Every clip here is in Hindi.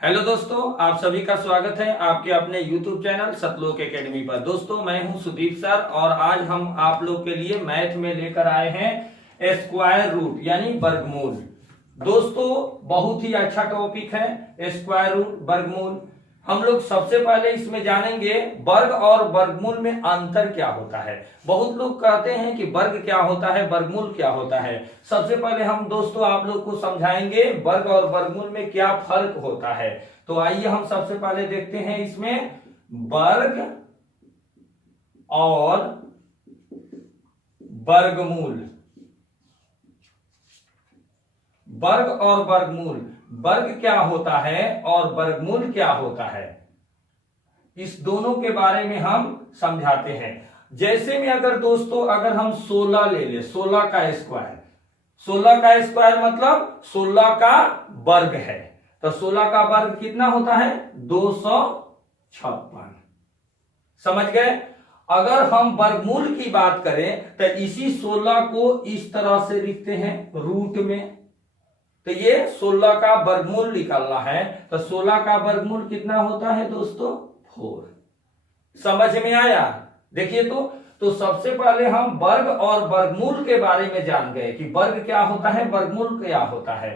हेलो दोस्तों, आप सभी का स्वागत है आपके अपने YouTube चैनल सतलोक एकेडमी पर। दोस्तों, मैं हूं सुदीप सर और आज हम आप लोग के लिए मैथ में लेकर आए हैं स्क्वायर रूट यानी वर्गमूल। दोस्तों, बहुत ही अच्छा टॉपिक है स्क्वायर रूट वर्गमूल। हम लोग सबसे पहले इसमें जानेंगे वर्ग और वर्गमूल में अंतर क्या होता है। बहुत लोग कहते हैं कि वर्ग क्या होता है, वर्गमूल क्या होता है। सबसे पहले हम दोस्तों आप लोग को समझाएंगे वर्ग और वर्गमूल में क्या फर्क होता है। तो आइए हम सबसे पहले देखते हैं इसमें वर्ग और वर्गमूल। वर्ग और वर्गमूल, वर्ग क्या होता है और वर्गमूल क्या होता है, इस दोनों के बारे में हम समझाते हैं। जैसे में अगर दोस्तों अगर हम 16 ले ले, 16 का स्क्वायर, 16 का स्क्वायर मतलब 16 का वर्ग है। तो 16 का वर्ग कितना होता है? 256। समझ गए। अगर हम वर्गमूल की बात करें तो इसी 16 को इस तरह से लिखते हैं रूट में। तो ये 16 का वर्गमूल निकालना है। तो 16 का वर्गमूल कितना होता है दोस्तों? 4। समझ में आया? देखिए तो सबसे पहले हम वर्ग और वर्गमूल के बारे में जान गए कि वर्ग क्या होता है, वर्गमूल क्या होता है।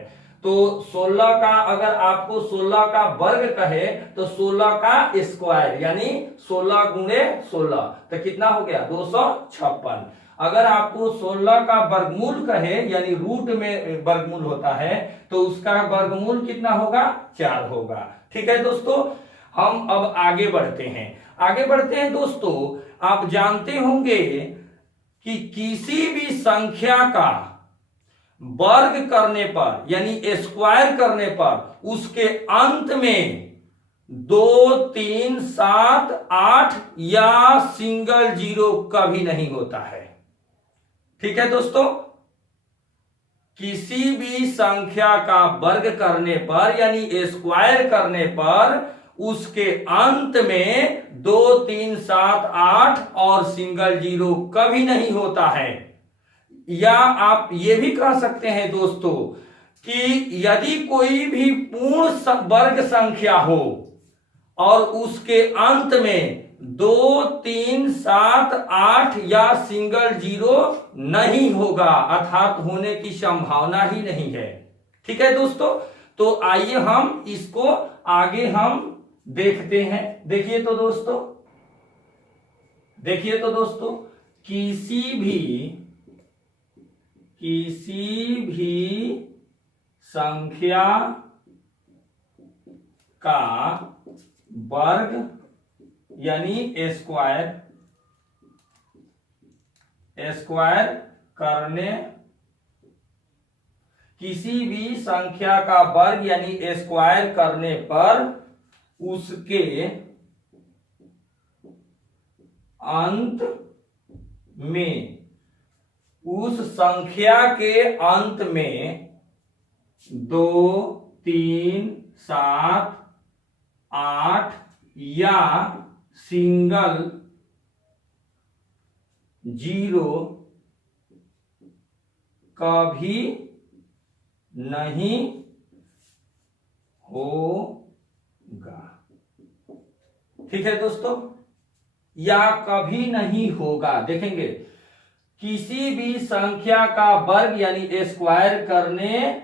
तो 16 का अगर आपको 16 का वर्ग कहे तो 16 का स्क्वायर यानी 16 गुणे 16 तो कितना हो गया? 256। अगर आपको 16 का वर्गमूल कहे यानी रूट में वर्गमूल होता है तो उसका वर्गमूल कितना होगा? 4 होगा। ठीक है दोस्तों, हम अब आगे बढ़ते हैं दोस्तों। आप जानते होंगे कि किसी भी संख्या का वर्ग करने पर यानी स्क्वायर करने पर उसके अंत में 2, 3, 7, 8 या सिंगल जीरो कभी नहीं होता है। ठीक है दोस्तों, किसी भी संख्या का वर्ग करने पर यानी स्क्वायर करने पर उसके अंत में 2, 3, 7, 8 और सिंगल जीरो कभी नहीं होता है। या आप ये भी कह सकते हैं दोस्तों कि यदि कोई भी पूर्ण वर्ग संख्या हो और उसके अंत में 2, 3, 7, 8 या सिंगल जीरो नहीं होगा, अर्थात होने की संभावना ही नहीं है। ठीक है दोस्तों, तो आइए हम इसको आगे हम देखते हैं। देखिए तो दोस्तों किसी भी संख्या का वर्ग यानी स्क्वायर करने, किसी भी संख्या का वर्ग यानी स्क्वायर करने पर उसके अंत में, उस संख्या के अंत में 2, 3, 7, 8 या सिंगल जीरो कभी नहीं होगा। ठीक है दोस्तों, या कभी नहीं होगा। देखेंगे किसी भी संख्या का वर्ग यानी स्क्वायर करने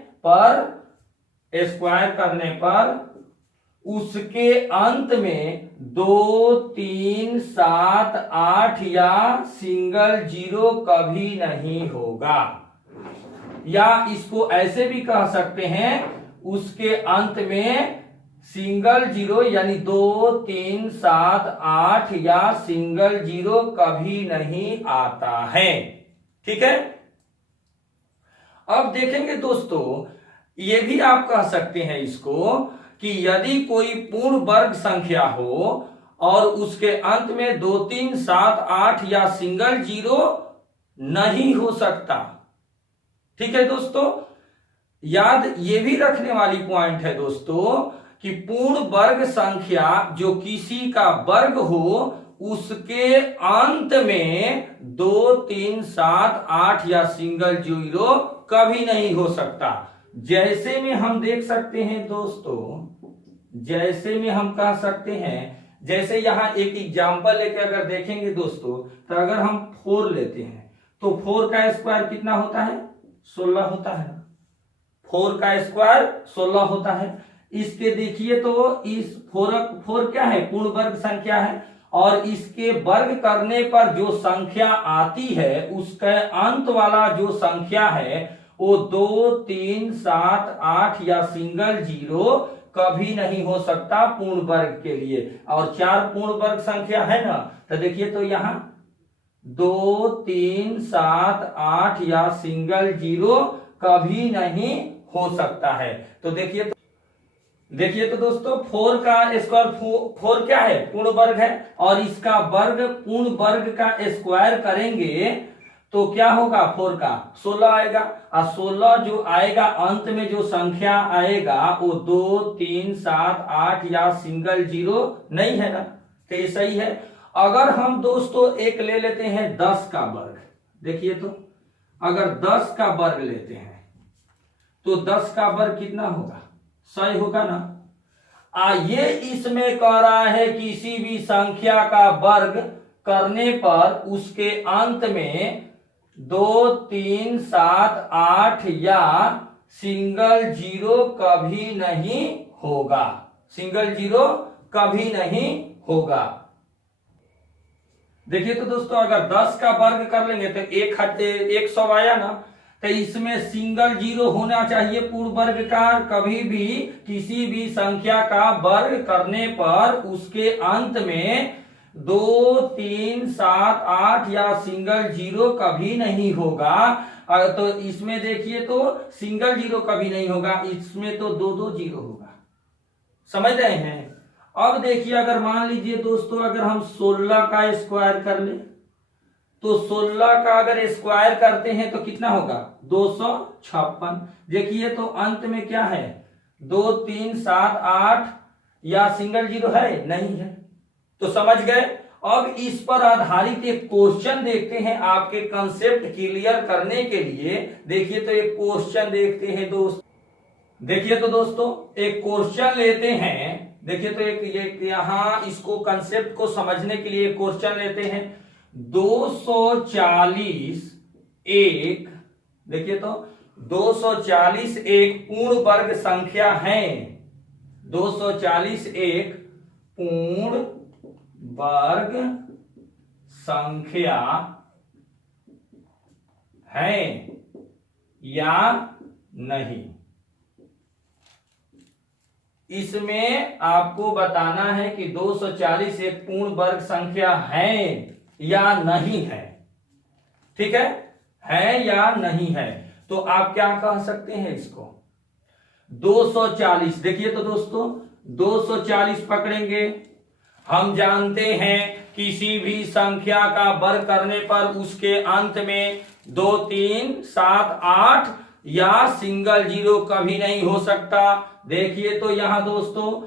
पर उसके अंत में 2, 3, 7, 8 या सिंगल जीरो कभी नहीं होगा। या इसको ऐसे भी कह सकते हैं, उसके अंत में सिंगल जीरो यानी 2, 3, 7, 8 या सिंगल जीरो कभी नहीं आता है। ठीक है। अब देखेंगे दोस्तों, ये भी आप कह सकते हैं इसको कि यदि कोई पूर्ण वर्ग संख्या हो और उसके अंत में 2, 3, 7, 8 या सिंगल जीरो नहीं हो सकता। ठीक है दोस्तों, याद ये भी रखने वाली पॉइंट है दोस्तों कि पूर्ण वर्ग संख्या जो किसी का वर्ग हो उसके अंत में 2, 3, 7, 8 या सिंगल जीरो कभी नहीं हो सकता। जैसे में हम देख सकते हैं दोस्तों जैसे में हम कह सकते हैं, जैसे यहाँ एक एग्जाम्पल लेके अगर देखेंगे दोस्तों, तो अगर हम 4 लेते हैं तो 4 का स्क्वायर कितना होता है? 16 होता है। 4 का स्क्वायर 16 होता है। इसके देखिए तो इस 4 क्या है? पूर्ण वर्ग संख्या है, और इसके वर्ग करने पर जो संख्या आती है उसका अंत वाला जो संख्या है वो 2, 3, 7, 8 या सिंगल जीरो कभी नहीं हो सकता पूर्ण वर्ग के लिए। और 4 पूर्ण वर्ग संख्या है ना, तो देखिए तो यहाँ 2, 3, 7, 8 या सिंगल जीरो कभी नहीं हो सकता है। तो देखिए तो दोस्तों 4 का स्क्वायर 4 क्या है? पूर्ण वर्ग है, और इसका वर्ग पूर्ण वर्ग का स्क्वायर करेंगे तो क्या होगा? 4 का 16 आएगा, और 16 जो आएगा अंत में जो संख्या आएगा वो 2, 3, 7, 8 या सिंगल जीरो नहीं है ना, तो ये सही है। अगर हम दोस्तों एक ले लेते हैं 10 का वर्ग, देखिए तो अगर 10 का वर्ग लेते हैं तो 10 का वर्ग कितना होगा? 100 होगा ना। ये इसमें कह रहा है किसी भी संख्या का वर्ग करने पर उसके अंत में 2, 3, 7, 8 या सिंगल जीरो कभी नहीं होगा। सिंगल जीरो कभी नहीं होगा। देखिए तो दोस्तों अगर 10 का वर्ग कर लेंगे तो 100 आया ना, तो इसमें सिंगल जीरो होना चाहिए पूर्ण वर्ग का। कभी भी किसी भी संख्या का वर्ग करने पर उसके अंत में 2, 3, 7, 8 या सिंगल जीरो कभी नहीं होगा। तो इसमें देखिए तो सिंगल जीरो कभी नहीं होगा, इसमें तो 2 जीरो होगा। समझ रहे हैं? अब देखिए अगर मान लीजिए दोस्तों अगर हम 16 का स्क्वायर कर ले, तो 16 का अगर स्क्वायर करते हैं तो कितना होगा? 256। देखिए तो अंत में क्या है? 2, 3, 7, 8 या सिंगल जीरो है? नहीं है। तो समझ गए। अब इस पर आधारित एक क्वेश्चन देखते हैं आपके कंसेप्ट क्लियर करने के लिए। देखिए तो एक क्वेश्चन देखते हैं दोस्त। देखिए तो दोस्तों एक क्वेश्चन लेते हैं। देखिए तो एक यहां इसको कंसेप्ट को समझने के लिए क्वेश्चन लेते हैं। 240 एक, देखिए तो 240 एक पूर्ण वर्ग संख्या है। 240 एक पूर्ण वर्ग संख्या है या नहीं, इसमें आपको बताना है कि 240 एक पूर्ण वर्ग संख्या है या नहीं है। ठीक है या नहीं है। तो आप क्या कह सकते हैं इसको? 240, देखिए तो दोस्तों 240 पकड़ेंगे। हम जानते हैं किसी भी संख्या का वर्ग करने पर उसके अंत में 2, 3, 7, 8 या सिंगल जीरो कभी नहीं हो सकता। देखिए तो यहां दोस्तों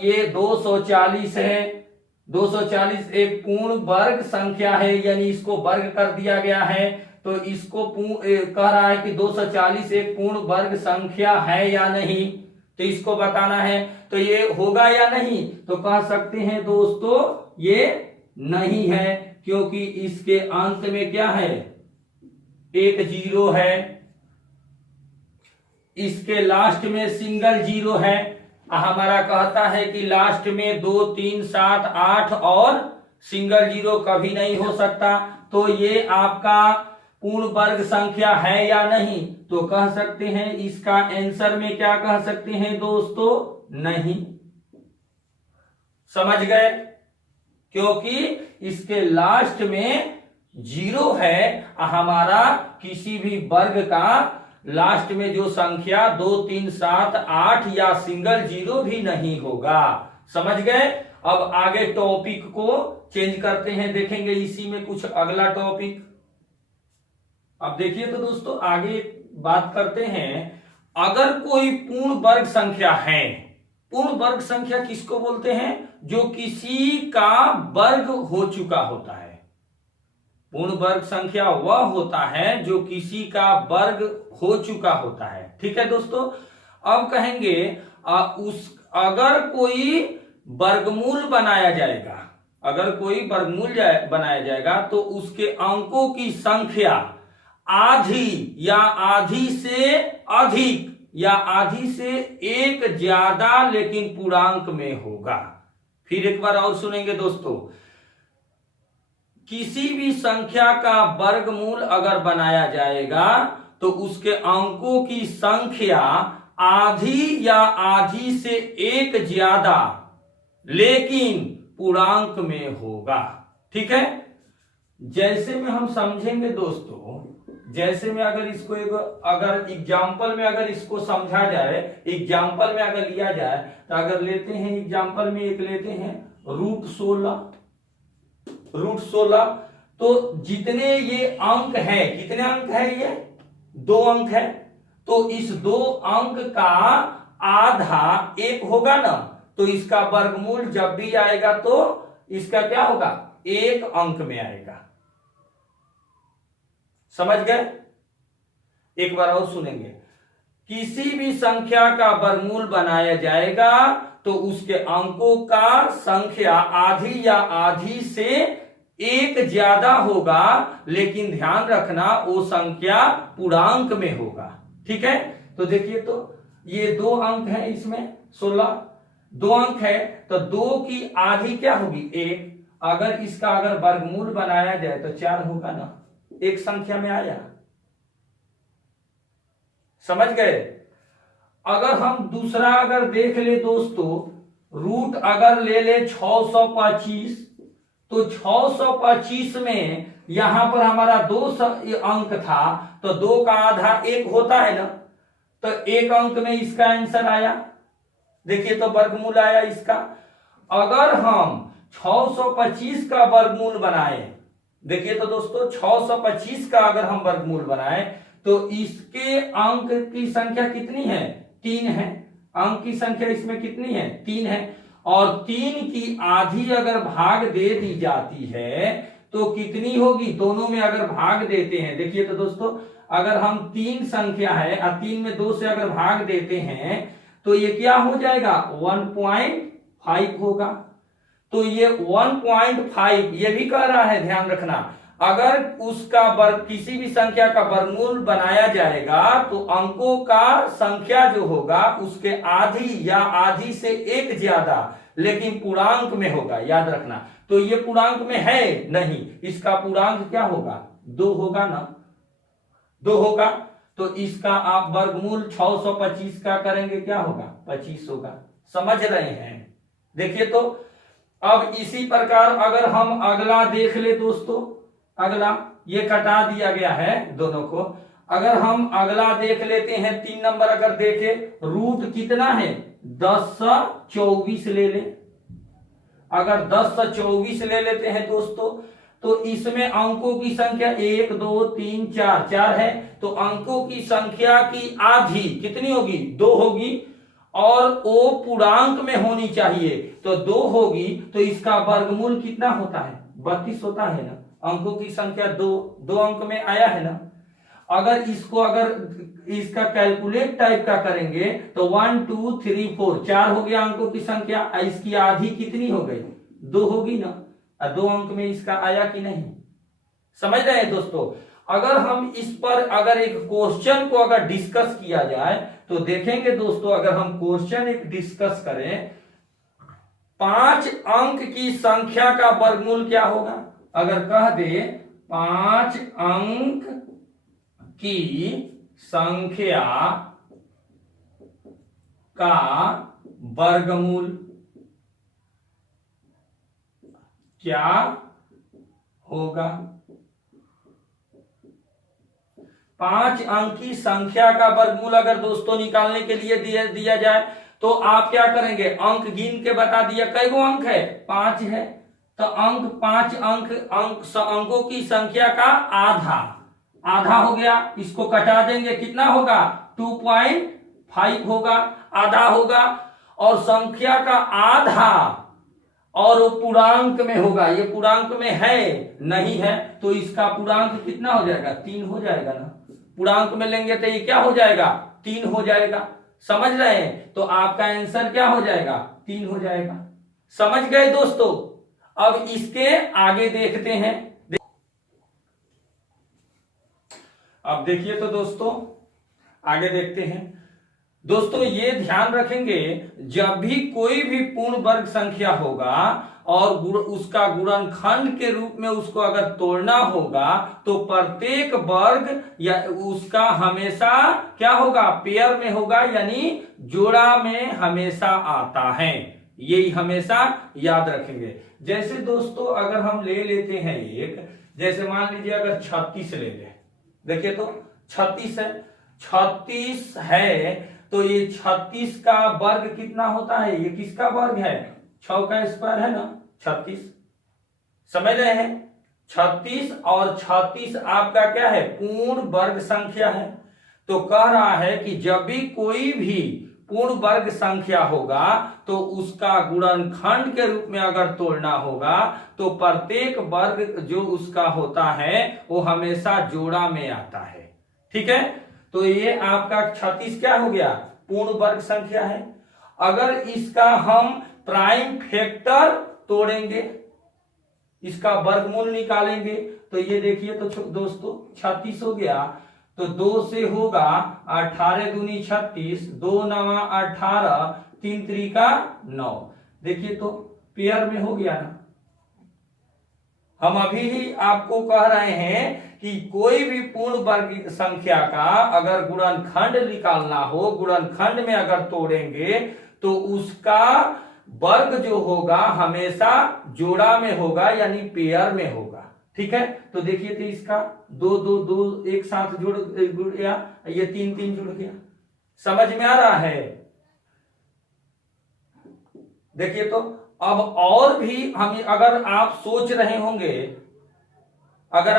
ये 240 है। 240 एक पूर्ण वर्ग संख्या है, यानी इसको वर्ग कर दिया गया है। तो इसको कह रहा है कि 240 एक पूर्ण वर्ग संख्या है या नहीं, तो इसको बताना है। तो ये होगा या नहीं, तो कह सकते हैं दोस्तों ये नहीं है, क्योंकि इसके अंत में क्या है? एक जीरो है। इसके लास्ट में सिंगल जीरो है। हमारा कहता है कि लास्ट में 2, 3, 7, 8 और सिंगल जीरो कभी नहीं हो सकता। तो ये आपका पूर्ण वर्ग संख्या है या नहीं, तो कह सकते हैं इसका आंसर में क्या कह सकते हैं दोस्तों? नहीं। समझ गए? क्योंकि इसके लास्ट में जीरो है। हमारा किसी भी वर्ग का लास्ट में जो संख्या 2, 3, 7, 8 या सिंगल जीरो भी नहीं होगा। समझ गए? अब आगे टॉपिक को चेंज करते हैं, देखेंगे इसी में कुछ अगला टॉपिक। अब देखिए तो दोस्तों आगे बात करते हैं। अगर कोई पूर्ण वर्ग संख्या है, पूर्ण वर्ग संख्या किसको बोलते हैं? जो किसी का वर्ग हो चुका होता है। पूर्ण वर्ग संख्या वह होता है जो किसी का वर्ग हो चुका होता है। ठीक है दोस्तों। अब कहेंगे अगर कोई वर्गमूल बनाया जाएगा, अगर कोई वर्गमूल बनाया जाएगा तो उसके अंकों की संख्या आधी या आधी से अधिक या आधी से एक ज्यादा लेकिन पूर्णांक में होगा। फिर एक बार और सुनेंगे दोस्तों, किसी भी संख्या का वर्गमूल अगर बनाया जाएगा तो उसके अंकों की संख्या आधी या आधी से एक ज्यादा लेकिन पूर्णांक में होगा। ठीक है, जैसे में हम समझेंगे दोस्तों, जैसे में अगर इसको एक अगर एग्जाम्पल में अगर इसको समझा जाए, एग्जाम्पल में अगर लिया जाए तो अगर लेते हैं एग्जाम्पल में एक लेते हैं √16, तो जितने ये अंक है, कितने अंक है, ये 2 अंक है, तो इस 2 अंक का आधा 1 होगा ना, तो इसका वर्गमूल जब भी आएगा तो इसका क्या होगा, 1 अंक में आएगा। समझ गए? एक बार और सुनेंगे, किसी भी संख्या का वर्गमूल बनाया जाएगा तो उसके अंकों का संख्या आधी या आधी से 1 ज्यादा होगा, लेकिन ध्यान रखना वो संख्या पूर्णांक में होगा। ठीक है, तो देखिए, तो ये 2 अंक है, इसमें 16 2 अंक है, तो 2 की आधी क्या होगी, 1। अगर इसका अगर वर्गमूल बनाया जाए तो 4 होगा ना, एक संख्या में आया। समझ गए? अगर हम दूसरा अगर देख ले दोस्तों, रूट अगर ले ले 625, तो 625 में यहां पर हमारा 2 अंक था, तो 2 का आधा 1 होता है ना, तो 1 अंक में इसका आंसर आया। देखिए, तो वर्गमूल आया इसका। अगर हम 625 का वर्गमूल बनाए, देखिए तो दोस्तों 625 का अगर हम वर्गमूल बनाए तो इसके अंक की संख्या कितनी है, 3 है। अंक की संख्या इसमें कितनी है, 3 है, और 3 की आधी अगर भाग दे दी जाती है तो कितनी होगी, दोनों में अगर भाग देते हैं, देखिए तो दोस्तों अगर हम 3 संख्या है और 3 में 2 से अगर भाग देते हैं तो ये क्या हो जाएगा, 1.5 होगा। तो ये 1.5 ये भी कह रहा है, ध्यान रखना, अगर उसका किसी भी संख्या का वर्गमूल बनाया जाएगा तो अंकों का संख्या जो होगा उसके आधी या आधी से 1 ज्यादा लेकिन पूर्णांक में होगा, याद रखना। तो ये पूर्णांक में है नहीं, इसका पूर्णांक क्या होगा, 2 होगा ना, 2 होगा। तो इसका आप वर्गमूल 625 का करेंगे, क्या होगा, 25 होगा। समझ रहे हैं? देखिए, तो अब इसी प्रकार अगर हम अगला देख ले दोस्तों, अगला ये कटा दिया गया है दोनों को, अगर हम अगला देख लेते हैं 3 नंबर, अगर देखे रूट कितना है, 1024 ले ले। अगर 1024 ले लेते हैं दोस्तों तो इसमें अंकों की संख्या 1 2 3 4 है, तो अंकों की संख्या की आधी कितनी होगी, 2 होगी, और वो पूर्णांक में होनी चाहिए, तो 2 होगी, तो इसका वर्गमूल कितना होता है, 32 होता है ना। अंकों की संख्या 2 अंक में आया है ना। अगर इसको अगर इसका कैलकुलेट टाइप का करेंगे तो 1 2 3 4 4 हो गया अंकों की संख्या, इसकी आधी कितनी हो गई, 2 होगी ना, 2 अंक में इसका आया कि नहीं। समझ रहे हैं दोस्तों? अगर हम इस पर अगर एक क्वेश्चन को अगर डिस्कस किया जाए तो देखेंगे दोस्तों, अगर हम क्वेश्चन एक डिस्कस करें, 5 अंक की संख्या का वर्गमूल क्या होगा, अगर कह दे 5 अंक की संख्या का वर्गमूल क्या होगा। 5 अंक की संख्या का वर्गमूल अगर दोस्तों निकालने के लिए दिया जाए तो आप क्या करेंगे, अंक गिन के बता दिया, कई गो अंक है, 5 है, तो अंक 5 अंकों की संख्या का आधा हो गया, इसको कटा देंगे, कितना होगा, 2.5 होगा, आधा होगा, और संख्या का आधा और वो पूर्णांक में होगा, ये पूर्णांक में है नहीं है, तो इसका पूर्णांक कितना हो जाएगा, 3 हो जाएगा ना। पूर्णांक में लेंगे तो ये क्या हो जाएगा, 3 हो जाएगा। समझ रहे हैं, तो आपका आंसर क्या हो जाएगा, 3 हो जाएगा। समझ गए दोस्तों। अब इसके आगे देखते हैं। अब देखिए तो दोस्तों आगे देखते हैं। दोस्तों ये ध्यान रखेंगे, जब भी कोई भी पूर्ण वर्ग संख्या होगा और उसका गुणनखंड के रूप में उसको अगर तोड़ना होगा तो प्रत्येक वर्ग या उसका हमेशा क्या होगा, पेयर में होगा, यानी जोड़ा में हमेशा आता है। यही हमेशा याद रखेंगे। जैसे दोस्तों अगर हम ले लेते हैं एक, जैसे मान लीजिए अगर 36 ले ले, देखिए तो 36 है, 36 है तो ये 36 का वर्ग कितना होता है, ये किसका वर्ग है, 6 का स्क्वायर है ना 36। समझ रहे हैं, 36 और 36 आपका क्या है, पूर्ण वर्ग संख्या है। तो कह रहा है कि जब भी कोई भी पूर्ण वर्ग संख्या होगा तो उसका गुणनखंड के रूप में अगर तोड़ना होगा तो प्रत्येक वर्ग जो उसका होता है वो हमेशा जोड़ा में आता है। ठीक है, तो ये आपका 36 क्या हो गया, पूर्ण वर्ग संख्या है। अगर इसका हम प्राइम फैक्टर तोड़ेंगे, इसका वर्गमूल निकालेंगे, तो ये देखिए तो दोस्तों 36 हो गया, तो 2 से होगा 18 दूनी 36, 2 9 18, 3 त्रिका 9। देखिए तो पेयर में हो गया ना। हम अभी ही आपको कह रहे हैं कि कोई भी पूर्ण वर्ग संख्या का अगर गुणनखंड निकालना हो, गुणनखंड में अगर तोड़ेंगे तो उसका वर्ग जो होगा हमेशा जोड़ा में होगा, यानी पेयर में होगा। ठीक है, तो देखिए तो इसका 2 2 2 एक साथ जुड़ गया, ये 3 3 जुड़ गया। समझ में आ रहा है। देखिए तो अब और भी हम, अगर आप सोच रहे होंगे, अगर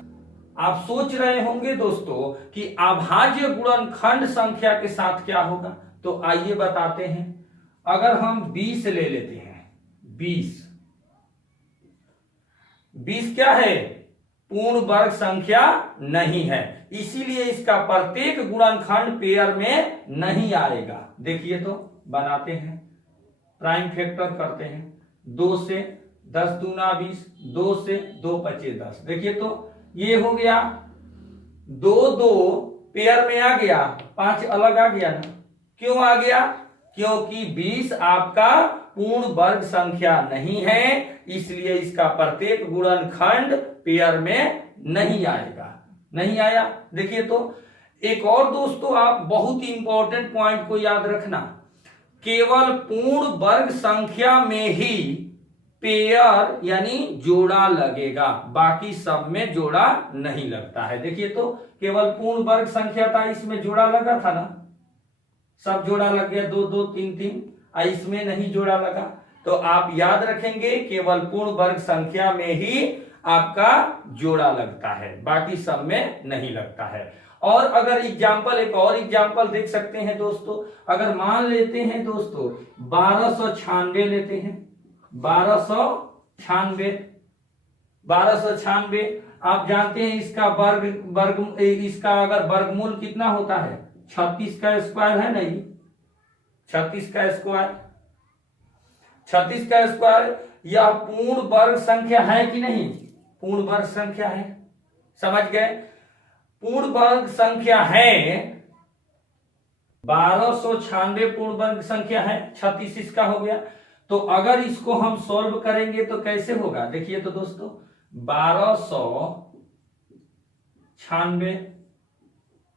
आप सोच रहे होंगे दोस्तों कि अभाज्य गुणनखंड संख्या के साथ क्या होगा, तो आइए बताते हैं। अगर हम 20 ले लेते हैं, 20 क्या है, पूर्ण वर्ग संख्या नहीं है, इसीलिए इसका प्रत्येक गुणनखंड पेयर में नहीं आएगा। देखिए तो बनाते हैं, प्राइम फैक्टर करते हैं। 2 से 10 दूना 20, 2 से 2 पचे 10। देखिए तो ये हो गया 2 2 पेयर में आ गया, 5 अलग आ गया ना। क्यों आ गया, क्योंकि 20 आपका पूर्ण वर्ग संख्या नहीं है, इसलिए इसका प्रत्येक गुणनखंड पेयर में नहीं आएगा। नहीं आया। देखिए तो एक और दोस्तों आप बहुत ही इंपॉर्टेंट पॉइंट को याद रखना, केवल पूर्ण वर्ग संख्या में ही पेयर यानी जोड़ा लगेगा, बाकी सब में जोड़ा नहीं लगता है। देखिए तो केवल पूर्ण वर्ग संख्या था, इसमें जोड़ा लगा था ना, सब जोड़ा लग गया, 2 2 3 3, इसमें नहीं जोड़ा लगा। तो आप याद रखेंगे केवल पूर्ण वर्ग संख्या में ही आपका जोड़ा लगता है, बाकी सब में नहीं लगता है। और अगर एग्जाम्पल, एक और एग्जाम्पल देख सकते हैं दोस्तों, अगर मान लेते हैं दोस्तों 1296 लेते हैं, 1296 आप जानते हैं इसका इसका अगर वर्गमूल कितना होता है, 36 का स्क्वायर है नहीं, 36 का स्क्वायर, 36 का स्क्वायर। यह पूर्ण वर्ग संख्या है कि नहीं, पूर्ण वर्ग संख्या है। समझ गए, पूर्ण वर्ग संख्या है, 1296 पूर्ण वर्ग संख्या है, 36 इसका हो गया। तो अगर इसको हम सॉल्व करेंगे तो कैसे होगा, देखिए तो दोस्तों 1296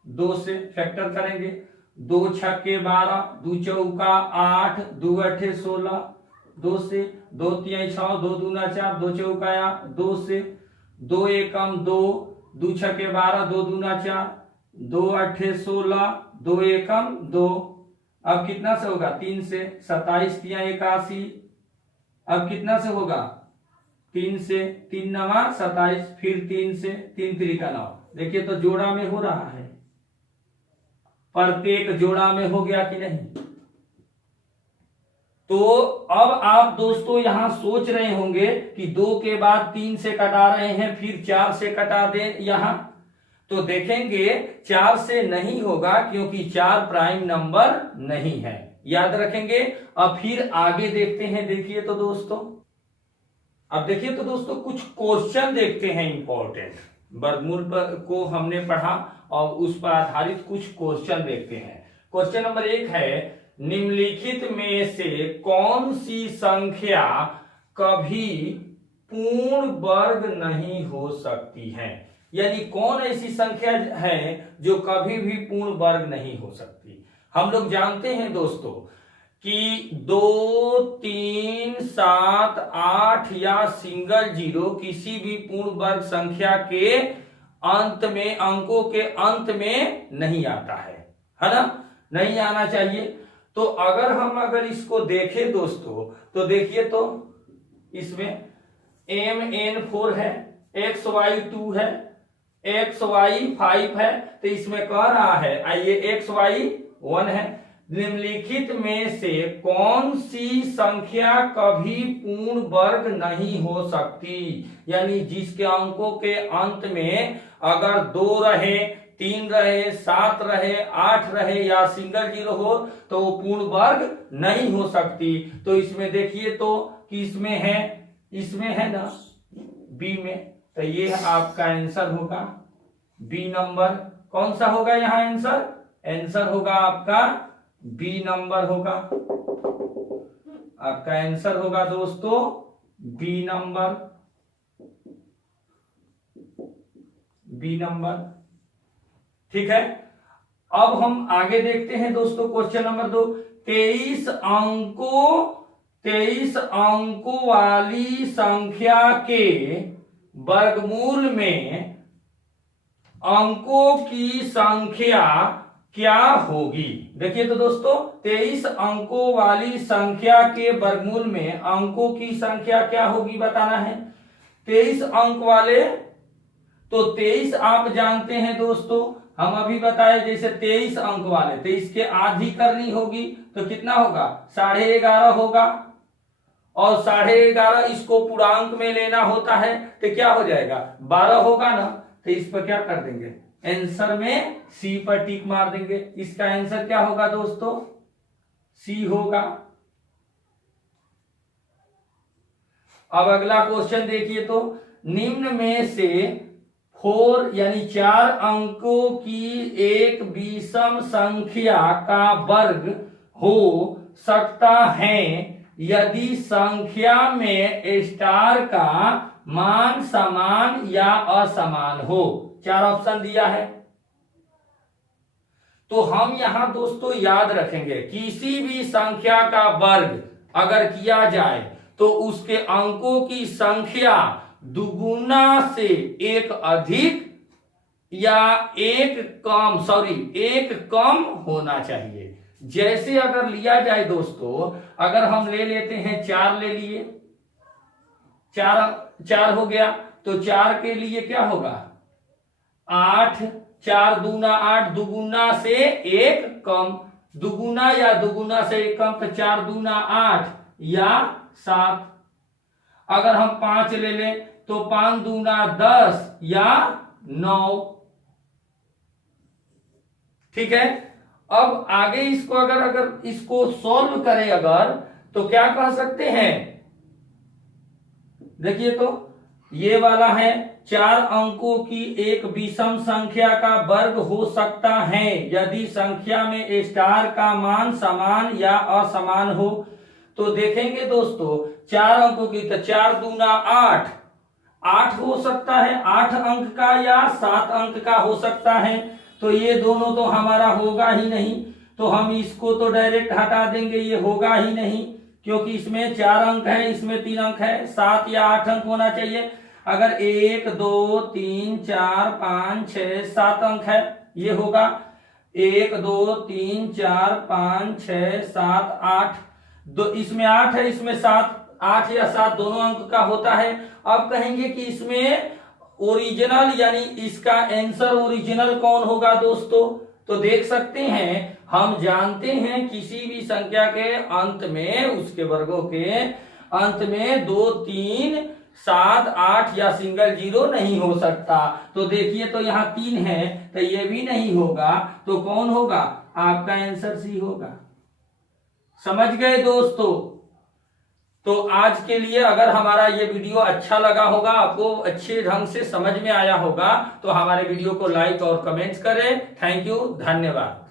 2 से फैक्टर करेंगे, 2 छक्के 12, 2 चौका 8, 2 अठे 16, 2 से 2 3 6, 2 दूना 4, 2 चौका 2 से 2 एकम 2, 2 छक्के 12, 2 दूना 4, 2 अठे 16, 2 एकम 2। अब कितना से होगा, 3 से 27 3 81। अब कितना से होगा, 3 से 3 9 27, फिर 3 से 3 3 9। देखिए तो जोड़ा में हो रहा है, प्रत्येक जोड़ा में हो गया कि नहीं। तो अब आप दोस्तों यहां सोच रहे होंगे कि 2 के बाद 3 से कटा रहे हैं, फिर 4 से कटा दे यहां, तो देखेंगे 4 से नहीं होगा क्योंकि 4 प्राइम नंबर नहीं है, याद रखेंगे। अब फिर आगे देखते हैं। देखिए तो दोस्तों, अब देखिए तो दोस्तों कुछ क्वेश्चन देखते हैं इंपॉर्टेंट। वर्गमूल पर को हमने पढ़ा और उस पर आधारित कुछ क्वेश्चन देखते हैं। क्वेश्चन नंबर 1 है, निम्नलिखित में से कौन सी संख्या कभी पूर्ण वर्ग नहीं हो सकती है? यानी कौन ऐसी संख्या है जो कभी भी पूर्ण वर्ग नहीं हो सकती? हम लोग जानते हैं दोस्तों कि 2, 3, 7, 8 या सिंगल जीरो किसी भी पूर्ण वर्ग संख्या के अंत में, अंकों के अंत में नहीं आता है ना? नहीं आना चाहिए। तो अगर इसको देखें दोस्तों, तो देखिए तो इसमें MN4 है, XY 2 है, XY 5 है, तो इसमें कह रहा है आइए XY 1 है। निम्नलिखित में से कौन सी संख्या कभी पूर्ण वर्ग नहीं हो सकती? यानी जिसके अंकों के अंत में अगर 2 रहे, 3 रहे, 7 रहे, 8 रहे या सिंगल जीरो हो तो वो पूर्ण वर्ग नहीं हो सकती। तो इसमें देखिए तो कि इसमें है ना बी में, तो ये आपका आंसर होगा बी नंबर। कौन सा होगा यहाँ आंसर? आंसर होगा आपका बी नंबर होगा। आपका आंसर होगा दोस्तों बी नंबर, बी नंबर। ठीक है, अब हम आगे देखते हैं दोस्तों। क्वेश्चन नंबर 2, 23 अंकों वाली संख्या के वर्गमूल में अंकों की संख्या क्या होगी? देखिए तो दोस्तों 23 अंकों वाली संख्या के वर्गमूल में अंकों की संख्या क्या होगी बताना है। 23 अंक वाले, तो 23 आप जानते हैं दोस्तों, हम अभी बताए जैसे 23 अंक वाले, तो इसके आधी करनी होगी तो कितना होगा? 11.5 होगा। और 11.5 इसको पूर्णांक में लेना होता है तो क्या हो जाएगा? 12 होगा ना। तो इस पर क्या कर देंगे? आंसर में सी पर टिक मार देंगे। इसका आंसर क्या होगा दोस्तों? सी होगा। अब अगला क्वेश्चन देखिए तो, निम्न में से 4 यानी 4 अंकों की एक विषम संख्या का वर्ग हो सकता है यदि संख्या में स्टार का मान समान या असमान हो। 4 ऑप्शन दिया है। तो हम यहां दोस्तों याद रखेंगे, किसी भी संख्या का वर्ग अगर किया जाए तो उसके अंकों की संख्या दुगुना से एक अधिक या एक कम होना चाहिए। जैसे अगर लिया जाए दोस्तों, अगर हम ले लेते हैं 4 ले लिए, 4 हो गया, तो 4 के लिए क्या होगा? 8, 4 दूना 8, दुगुना से एक कम, दुगुना या दुगुना से एक कम, तो 4 दूना 8 या 7। अगर हम 5 ले लें तो 5 दूना 10 या 9। ठीक है, अब आगे इसको अगर इसको सॉल्व करें अगर, तो क्या कह सकते हैं? देखिए तो ये वाला है, 4 अंकों की एक विषम संख्या का वर्ग हो सकता है यदि संख्या में स्टार का मान समान या असमान हो। तो देखेंगे दोस्तों 4 अंकों की, तो 4 दूना 8 हो सकता है, 8 अंक का या 7 अंक का हो सकता है। तो ये दोनों तो हमारा होगा ही नहीं, तो हम इसको तो डायरेक्ट हटा देंगे, ये होगा ही नहीं क्योंकि इसमें 4 अंक है, इसमें 3 अंक है, 7 या 8 अंक होना चाहिए। अगर 1, 2, 3, 4, 5, 6, 7 अंक है, ये होगा 1, 2, 3, 4, 5, 6, 7, 8, इसमें 8 है, इसमें 7, 8 या 7 दोनों अंक का होता है। अब कहेंगे कि इसमें ओरिजिनल यानी इसका आंसर ओरिजिनल कौन होगा दोस्तों? तो देख सकते हैं, हम जानते हैं किसी भी संख्या के अंत में, उसके वर्गों के अंत में 2, 3 7, 8 या सिंगल 0 नहीं हो सकता। तो देखिए तो यहाँ 3 है तो ये भी नहीं होगा, तो कौन होगा? आपका आंसर सी होगा। समझ गए दोस्तों? तो आज के लिए अगर हमारा ये वीडियो अच्छा लगा होगा, आपको अच्छे ढंग से समझ में आया होगा, तो हमारे वीडियो को लाइक और कमेंट्स करें। थैंक यू, धन्यवाद।